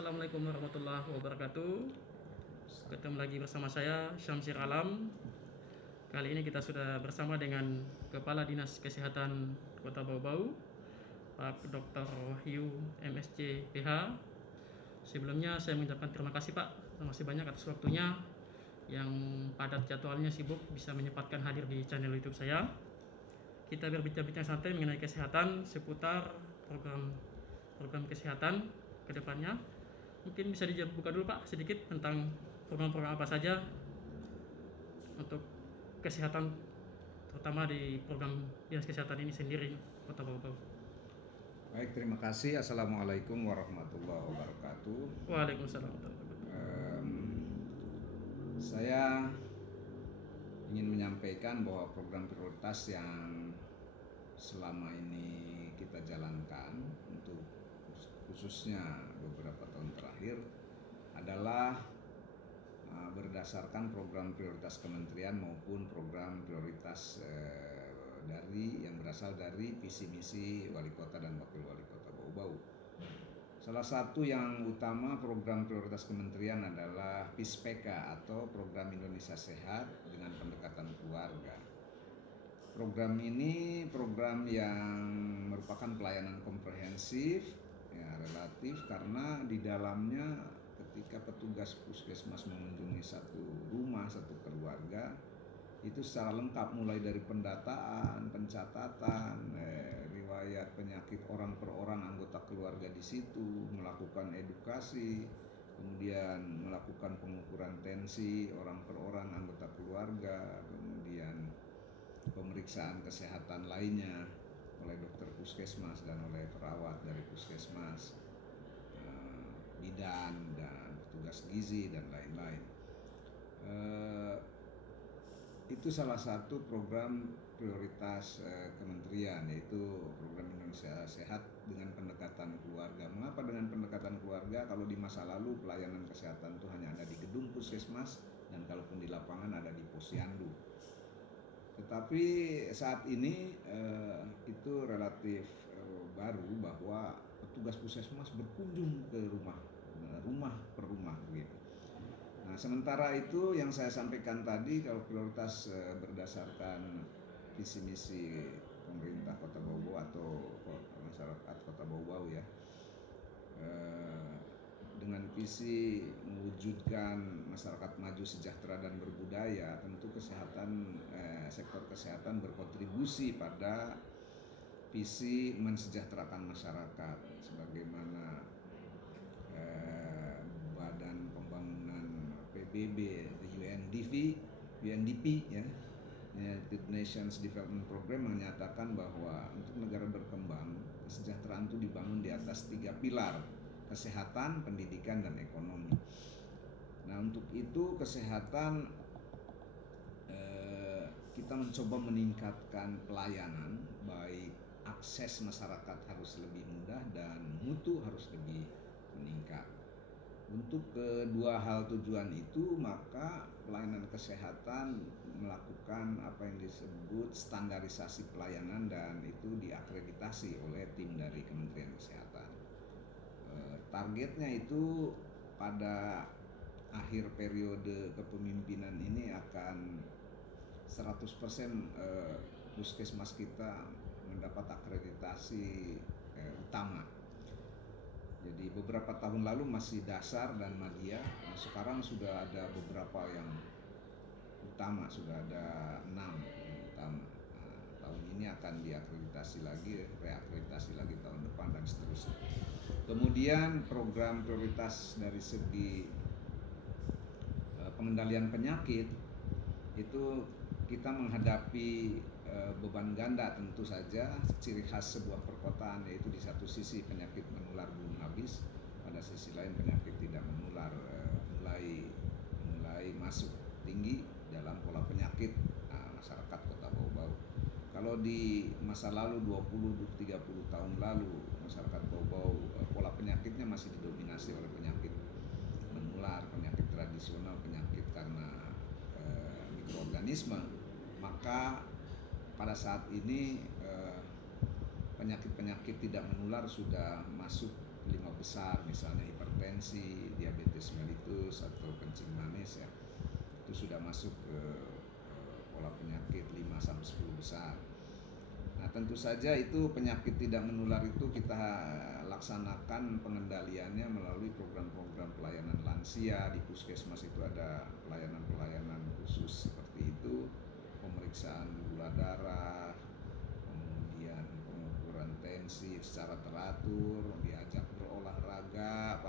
Assalamualaikum warahmatullahi wabarakatuh. Ketemu lagi bersama saya Syamsir Alam. Kali ini kita sudah bersama dengan Kepala Dinas Kesehatan Kota Bau-Bau, Pak Dr. Wahyu MSc PH. Sebelumnya saya mengucapkan terima kasih Pak, terima kasih banyak atas waktunya yang padat jadwalnya sibuk bisa menyempatkan hadir di channel YouTube saya. Kita berbincang-bincang santai mengenai kesehatan seputar program kesehatan ke depannya. Mungkin bisa dibuka dulu Pak sedikit tentang program-program apa saja untuk kesehatan, terutama di program dinas kesehatan ini sendiri Kota Bau-Bau. Baik, terima kasih. Assalamualaikum warahmatullahi wabarakatuh. Waalaikumsalam warahmatullahi wabarakatuh. Saya ingin menyampaikan bahwa program prioritas yang selama ini kita jalankan untuk khususnya beberapa tahun terakhir adalah berdasarkan program prioritas kementerian maupun program prioritas yang berasal dari visi misi wali kota dan wakil wali kota Bau-Bau. Salah satu yang utama program prioritas kementerian adalah PISPK atau Program Indonesia Sehat dengan pendekatan keluarga. Program ini program yang merupakan pelayanan komprehensif, ya, relatif, karena di dalamnya ketika petugas puskesmas mengunjungi satu rumah, satu keluarga, itu secara lengkap mulai dari pendataan, pencatatan, riwayat penyakit orang per orang anggota keluarga di situ, melakukan edukasi, kemudian melakukan pengukuran tensi orang per orang anggota keluarga, kemudian pemeriksaan kesehatan lainnya oleh dokter puskesmas dan oleh perawat dari puskesmas, bidan dan petugas gizi dan lain-lain. Itu salah satu program prioritas kementerian, yaitu program Indonesia Sehat dengan pendekatan keluarga. Mengapa dengan pendekatan keluarga? Kalau di masa lalu pelayanan kesehatan itu hanya ada di gedung puskesmas dan kalaupun di lapangan ada di posyandu. Tetapi saat ini itu relatif baru bahwa petugas puskesmas berkunjung ke rumah per rumah begitu. Nah, sementara itu yang saya sampaikan tadi, kalau prioritas berdasarkan visi misi pemerintah Kota Bau-Bau atau masyarakat Kota Bau-Bau ya, dengan visi mewujudkan masyarakat maju, sejahtera dan berbudaya, tentu sektor kesehatan berkontribusi pada visi mensejahterakan masyarakat, sebagaimana Badan Pembangunan PBB, UNDP ya, United Nations Development Program menyatakan bahwa untuk negara berkembang, kesejahteraan itu dibangun di atas 3 pilar: kesehatan, pendidikan, dan ekonomi. Nah, untuk itu kesehatan kita mencoba meningkatkan pelayanan, baik akses masyarakat harus lebih mudah dan mutu harus lebih meningkat. Untuk kedua hal tujuan itu, maka pelayanan kesehatan melakukan apa yang disebut standarisasi pelayanan dan itu diakreditasi oleh tim dari Kementerian Kesehatan. Targetnya itu pada akhir periode kepemimpinan ini akan 100% puskesmas kita mendapat akreditasi utama. Jadi beberapa tahun lalu masih dasar dan madya, nah sekarang sudah ada beberapa yang utama, sudah ada 6 yang utama. Nah, tahun ini akan diakreditasi lagi, reakreditasi lagi tahun depan dan seterusnya. Kemudian program prioritas dari segi pengendalian penyakit itu kita menghadapi beban ganda tentu saja. Ciri khas sebuah perkotaan yaitu di satu sisi penyakit menular belum habis, pada sisi lain penyakit tidak menular mulai masuk tinggi dalam pola penyakit masyarakat Kota Bau-Bau. Kalau di masa lalu 20-30 tahun lalu masyarakat Bau-Bau pola penyakitnya masih didominasi oleh penyakit menular, penyakit tradisional, penyakit karena mikroorganisme, maka pada saat ini penyakit-penyakit tidak menular sudah masuk 5 besar, misalnya hipertensi, hipertensi, diabetes mellitus atau kencing manis ya, itu sudah masuk ke pola penyakit 5-10 besar. Nah, tentu saja itu penyakit tidak menular itu kita laksanakan pengendaliannya melalui program-program pelayanan lansia. Di puskesmas itu ada pelayanan-pelayanan khusus seperti itu, pemeriksaan gula darah, kemudian pengukuran tensi secara teratur, diajak berolahraga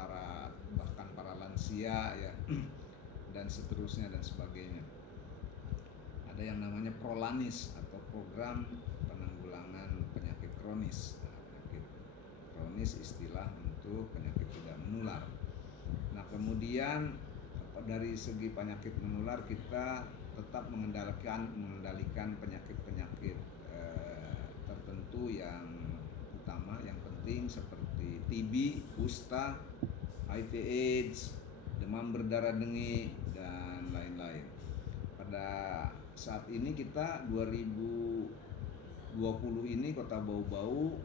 bahkan para lansia ya, dan seterusnya dan sebagainya. Ada yang namanya Prolanis atau program penanggulangan penyakit kronis. Nah, penyakit kronis istilah untuk penyakit tidak menular. Nah, kemudian dari segi penyakit menular kita tetap mengendalikan penyakit-penyakit tertentu yang utama, yang penting seperti TB, kusta, HIV/AIDS, demam berdarah dengik dan lain-lain. Pada saat ini kita 2020 ini Kota Bau-Bau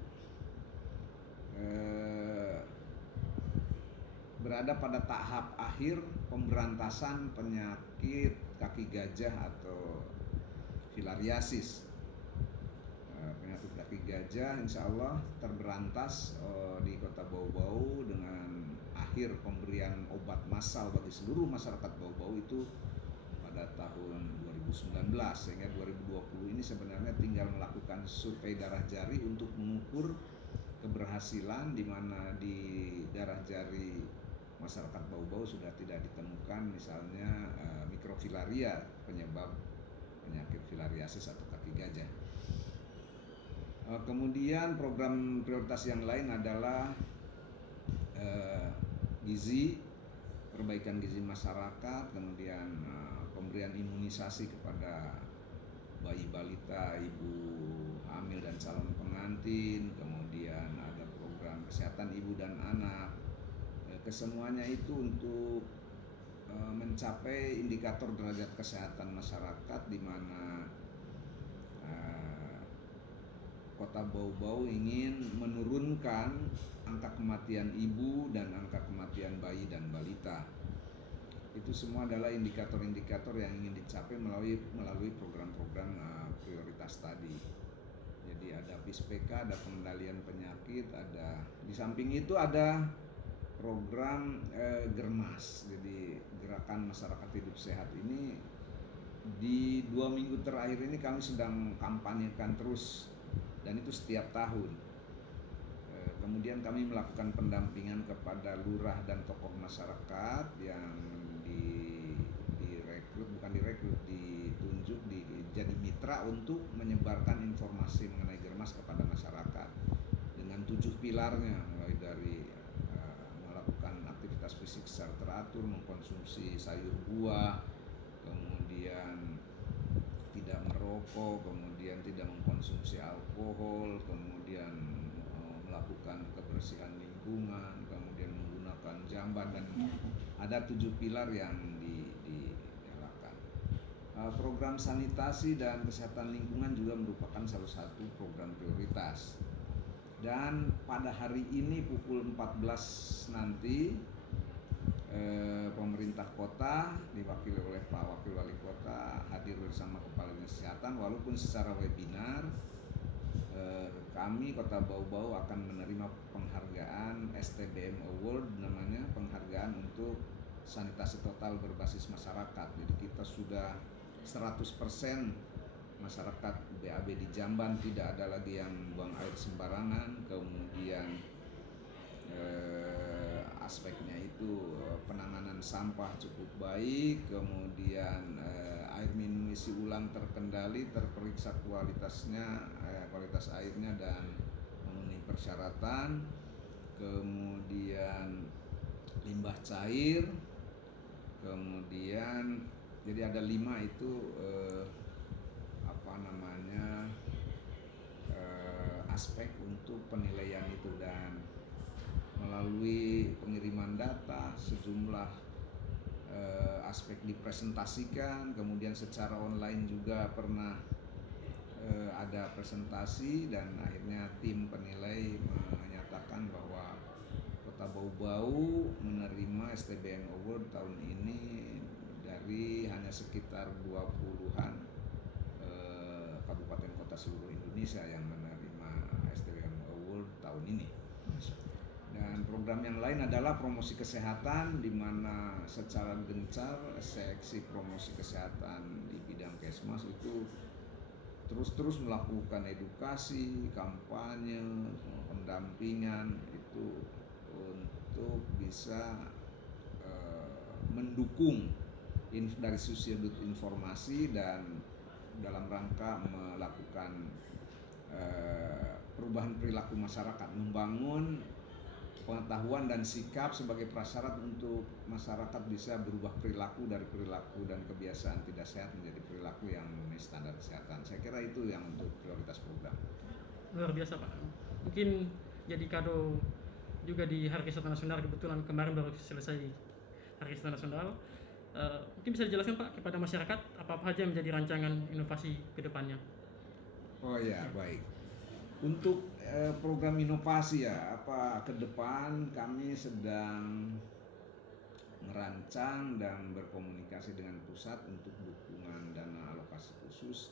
berada pada tahap akhir pemberantasan penyakit kaki gajah atau filariasis. Penyakit kaki gajah insya Allah terberantas di Kota Bau-Bau dengan akhir pemberian obat massal bagi seluruh masyarakat Bau-Bau itu pada tahun 2019, sehingga 2020 ini sebenarnya tinggal melakukan survei darah jari untuk mengukur keberhasilan, di mana di darah jari masyarakat Bau-Bau sudah tidak ditemukan misalnya mikrofilaria penyebab penyakit filariasis atau kaki gajah. Kemudian program prioritas yang lain adalah gizi, perbaikan gizi masyarakat, kemudian pemberian imunisasi kepada bayi balita, ibu hamil dan calon pengantin, kemudian ada program kesehatan ibu dan anak. Kesemuanya itu untuk mencapai indikator derajat kesehatan masyarakat, di mana Kota Bau-Bau ingin menurunkan angka kematian ibu dan angka kematian bayi dan balita. Itu semua adalah indikator-indikator yang ingin dicapai melalui program-program prioritas tadi. Jadi ada PISPK, ada pengendalian penyakit, ada di samping itu ada program Germas. Jadi gerakan masyarakat hidup sehat ini di 2 minggu terakhir ini kami sedang kampanyekan terus, dan itu setiap tahun. Kemudian kami melakukan pendampingan kepada lurah dan tokoh masyarakat yang ditunjuk jadi mitra untuk menyebarkan informasi mengenai Germas kepada masyarakat dengan 7 pilarnya, mulai dari melakukan aktivitas fisik secara teratur, mengkonsumsi sayur buah, kemudian tidak merokok, kemudian tidak mengkonsumsi alkohol, kemudian melakukan kebersihan lingkungan, kemudian menggunakan jamban, dan ada 7 pilar yang digalakkan. Program sanitasi dan kesehatan lingkungan juga merupakan salah satu program prioritas. Dan pada hari ini pukul 14 nanti pemerintah kota diwakili oleh Pak Wakil Wali Kota hadir bersama Kepala Dinas Kesehatan, walaupun secara webinar. Kami Kota Bau-Bau akan menerima penghargaan STBM Award, namanya penghargaan untuk sanitasi total berbasis masyarakat. Jadi kita sudah 100% masyarakat BAB di Jamban tidak ada lagi yang buang air sembarangan. Kemudian aspeknya itu penanganan sampah cukup baik, kemudian air minum isi ulang terkendali, terperiksa kualitasnya, kualitas airnya dan memenuhi persyaratan. Kemudian limbah cair, kemudian jadi ada 5 itu aspek untuk penilaian itu, dan melalui pengiriman data sejumlah aspek dipresentasikan, kemudian secara online juga pernah ada presentasi, dan akhirnya tim penilai menyatakan bahwa Kota Kota Bau-Bau menerima STBM Award tahun ini dari hanya sekitar 20-an kabupaten kota seluruh Indonesia yang menerima STBM Award tahun ini. Dan program yang lain adalah promosi kesehatan, di mana secara gencar seksi promosi kesehatan di bidang Kesmas itu terus melakukan edukasi, kampanye, pendampingan itu untuk bisa mendukung dari sudut informasi dan dalam rangka melakukan perubahan perilaku masyarakat, membangun pengetahuan dan sikap sebagai prasyarat untuk masyarakat bisa berubah perilaku dari perilaku dan kebiasaan tidak sehat menjadi perilaku yang memenuhi standar kesehatan. Saya kira itu yang untuk prioritas program. Luar biasa Pak. Mungkin jadi kado juga di Hari Kesehatan Nasional, kebetulan kemarin baru selesai Hari Kesehatan Nasional. Mungkin bisa dijelaskan Pak kepada masyarakat apa saja yang menjadi rancangan inovasi ke depannya? Oh ya, baik. Untuk program inovasi ke depan kami sedang merancang dan berkomunikasi dengan pusat untuk dukungan dana alokasi khusus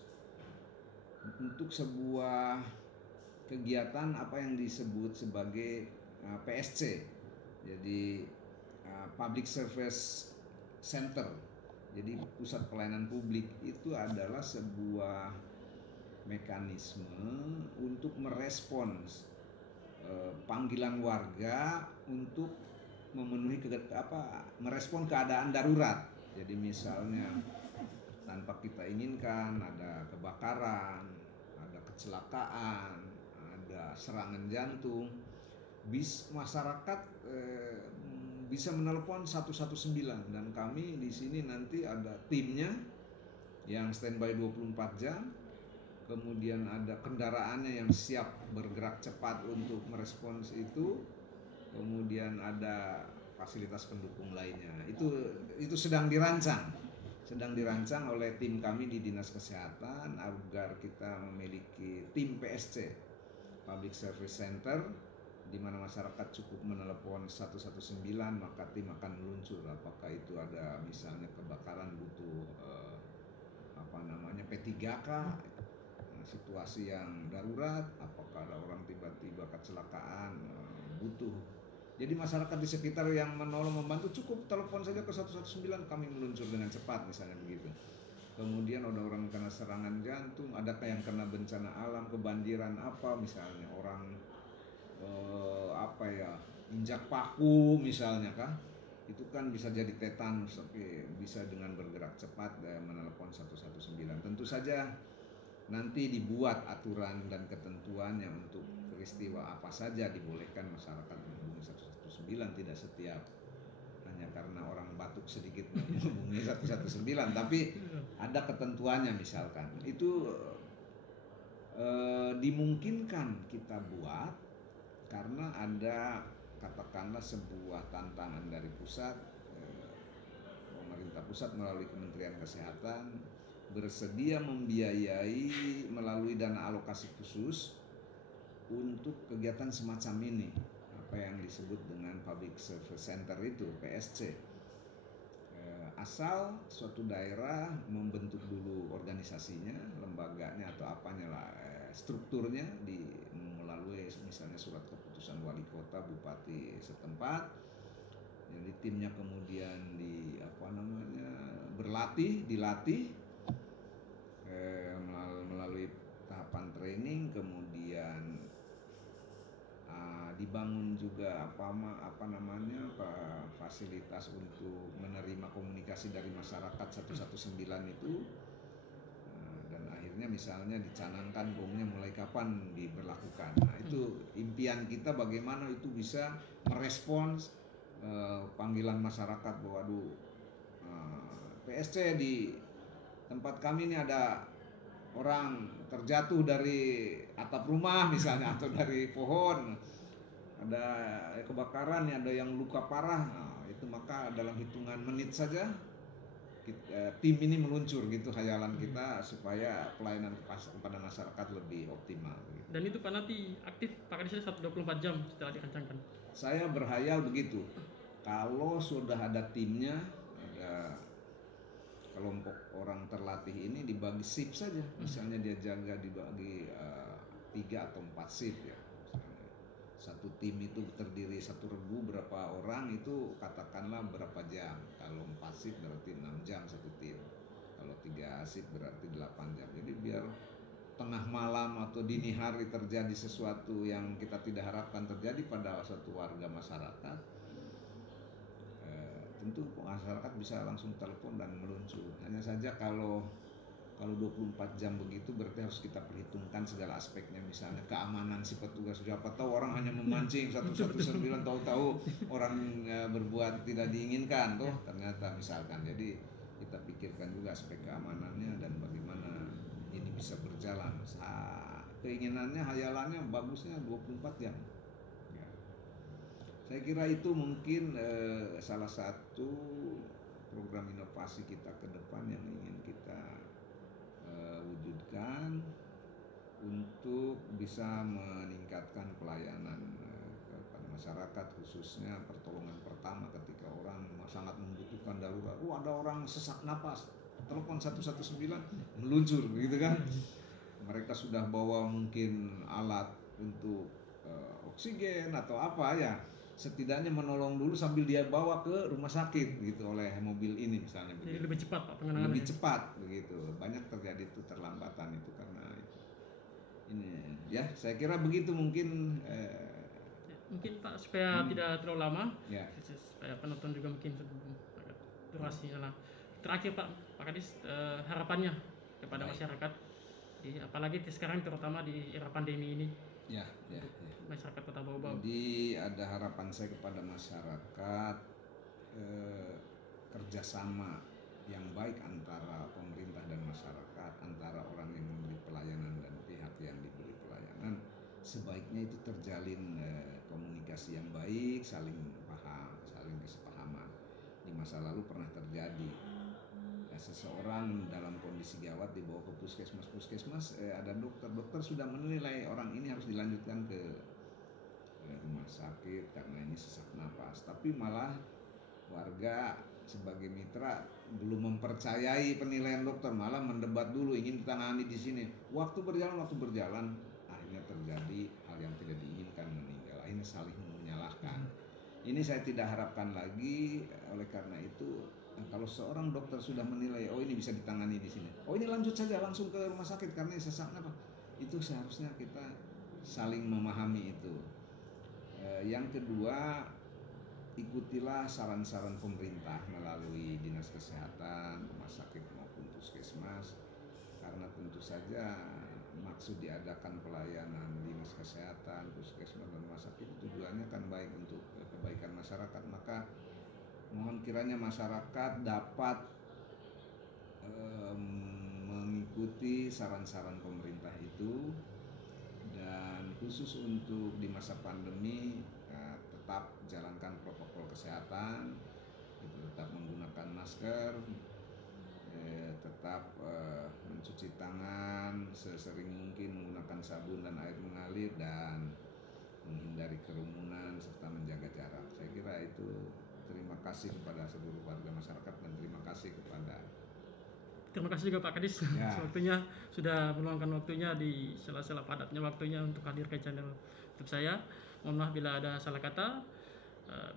untuk sebuah kegiatan apa yang disebut sebagai PSC. Jadi Public Service Center. Jadi pusat pelayanan publik itu adalah sebuah mekanisme untuk merespons panggilan warga untuk memenuhi merespon keadaan darurat. Jadi misalnya tanpa kita inginkan ada kebakaran, ada kecelakaan, ada serangan jantung, masyarakat bisa menelepon 119 dan kami di sini nanti ada timnya yang standby 24 jam. Kemudian ada kendaraannya yang siap bergerak cepat untuk merespons itu. Kemudian ada fasilitas pendukung lainnya. Itu sedang dirancang oleh tim kami di Dinas Kesehatan agar kita memiliki tim PSC, Public Service Center, di mana masyarakat cukup menelepon 119 maka tim akan meluncur. Apakah itu ada misalnya kebakaran butuh P3K, situasi yang darurat, apakah ada orang tiba-tiba kecelakaan butuh. Jadi masyarakat di sekitar yang menolong membantu cukup telepon saja ke 119, kami meluncur dengan cepat misalnya begitu. Kemudian ada orang kena serangan jantung, ada yang kena bencana alam, kebanjiran misalnya orang injak paku misalnya itu kan bisa jadi tetanus, tapi bisa dengan bergerak cepat dan menelepon 119. Tentu saja nanti dibuat aturan dan ketentuannya untuk peristiwa apa saja dibolehkan masyarakat menghubungi 119, tidak setiap hanya karena orang batuk sedikit menghubungi 119, tapi ada ketentuannya misalkan. Itu dimungkinkan kita buat karena ada katakanlah sebuah tantangan dari pusat, pemerintah pusat melalui Kementerian Kesehatan bersedia membiayai melalui dana alokasi khusus untuk kegiatan semacam ini, apa yang disebut dengan Public Service Center itu, PSC. Asal suatu daerah membentuk dulu organisasinya, lembaganya atau strukturnya melalui misalnya surat keputusan wali kota, bupati setempat. Jadi timnya kemudian dilatih melalui tahapan training, kemudian dibangun juga fasilitas untuk menerima komunikasi dari masyarakat 119 itu, dan akhirnya misalnya dicanangkan bomnya mulai kapan diberlakukan. Nah itu impian kita, bagaimana itu bisa merespons panggilan masyarakat bahwa PSC di tempat kami ini ada orang terjatuh dari atap rumah misalnya atau dari pohon, ada kebakaran, ada yang luka parah. Nah, itu maka dalam hitungan menit saja tim ini meluncur gitu hayalan kita supaya pelayanan kepada masyarakat lebih optimal gitu. Dan itu Pak nanti aktif Pak Kadis 24 jam setelah dikencangkan. Saya berhayal begitu. Kalau sudah ada timnya, ada kelompok orang terlatih ini dibagi shift saja. Misalnya dia jaga dibagi 3 atau 4 shift ya. Misalnya satu tim itu terdiri satu regu berapa orang itu katakanlah berapa jam. Kalau 4 shift berarti 6 jam satu tim. Kalau 3 shift berarti 8 jam. Jadi biar tengah malam atau dini hari terjadi sesuatu yang kita tidak harapkan terjadi pada suatu warga masyarakat, tentu masyarakat bisa langsung telepon dan meluncur. Hanya saja kalau 24 jam begitu berarti harus kita perhitungkan segala aspeknya, misalnya keamanan si petugas. Siapa tahu orang hanya memancing 119 tahu-tahu orang berbuat tidak diinginkan tuh ternyata misalkan. Jadi kita pikirkan juga aspek keamanannya dan bagaimana ini bisa berjalan. Keinginannya, hayalannya bagusnya 24 jam. Ya. Saya kira itu mungkin salah satu program inovasi kita ke depan yang ingin kita wujudkan untuk bisa meningkatkan pelayanan kepada masyarakat, khususnya pertolongan pertama ketika orang sangat membutuhkan darurat. Ada orang sesak napas, telepon 119 meluncur gitu kan. Mereka sudah bawa mungkin alat untuk oksigen atau apa ya, setidaknya menolong dulu sambil dia bawa ke rumah sakit gitu oleh mobil ini misalnya. Jadi lebih cepat Pak penanganannya. Lebih cepat begitu. Banyak terjadi itu terlambatan itu karena ini ya, saya kira begitu mungkin. Mungkin Pak supaya tidak terlalu lama, ya. Supaya penonton juga mungkin durasinya lah. Terakhir Pak Kadis, harapannya kepada masyarakat, apalagi sekarang terutama di era pandemi ini. Ya. Masyarakat Kota Bau-Bau. Jadi ada harapan saya kepada masyarakat, kerjasama yang baik antara pemerintah dan masyarakat, antara orang yang memberi pelayanan dan pihak yang diberi pelayanan, sebaiknya itu terjalin komunikasi yang baik, saling paham, saling kesepahaman. Di masa lalu pernah terjadi seseorang dalam kondisi gawat dibawa ke puskesmas, ada dokter sudah menilai orang ini harus dilanjutkan ke rumah sakit karena ini sesak napas, tapi malah warga sebagai mitra belum mempercayai penilaian dokter, malah mendebat dulu ingin ditangani di sini. Waktu berjalan akhirnya terjadi hal yang tidak diinginkan, meninggal. Akhirnya saling menyalahkan. Ini saya tidak harapkan lagi. Oleh karena itu, kalau seorang dokter sudah menilai ini bisa ditangani di sini, ini lanjut saja langsung ke rumah sakit karena sesak napas, itu seharusnya kita saling memahami itu. Yang kedua, ikutilah saran-saran pemerintah melalui dinas kesehatan, rumah sakit maupun puskesmas, karena tentu saja maksud diadakan pelayanan dinas kesehatan, puskesmas dan rumah sakit tujuannya kan baik untuk kebaikan masyarakat. Maka mohon kiranya masyarakat dapat mengikuti saran-saran pemerintah itu, dan khusus untuk di masa pandemi tetap jalankan protokol kesehatan, tetap menggunakan masker, tetap mencuci tangan sesering mungkin, menggunakan sabun dan air mengalir, dan menghindari kerumunan serta menjaga jarak. Saya kira itu. Terima kasih kepada seluruh warga masyarakat dan terima kasih juga Pak Kadis waktunya sudah meluangkan waktunya di sela-sela padatnya waktunya untuk hadir ke channel YouTube saya. Mohon maaf bila ada salah kata.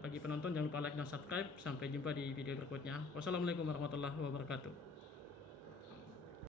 Bagi penonton jangan lupa like dan subscribe. Sampai jumpa di video berikutnya. Wassalamualaikum warahmatullahi wabarakatuh.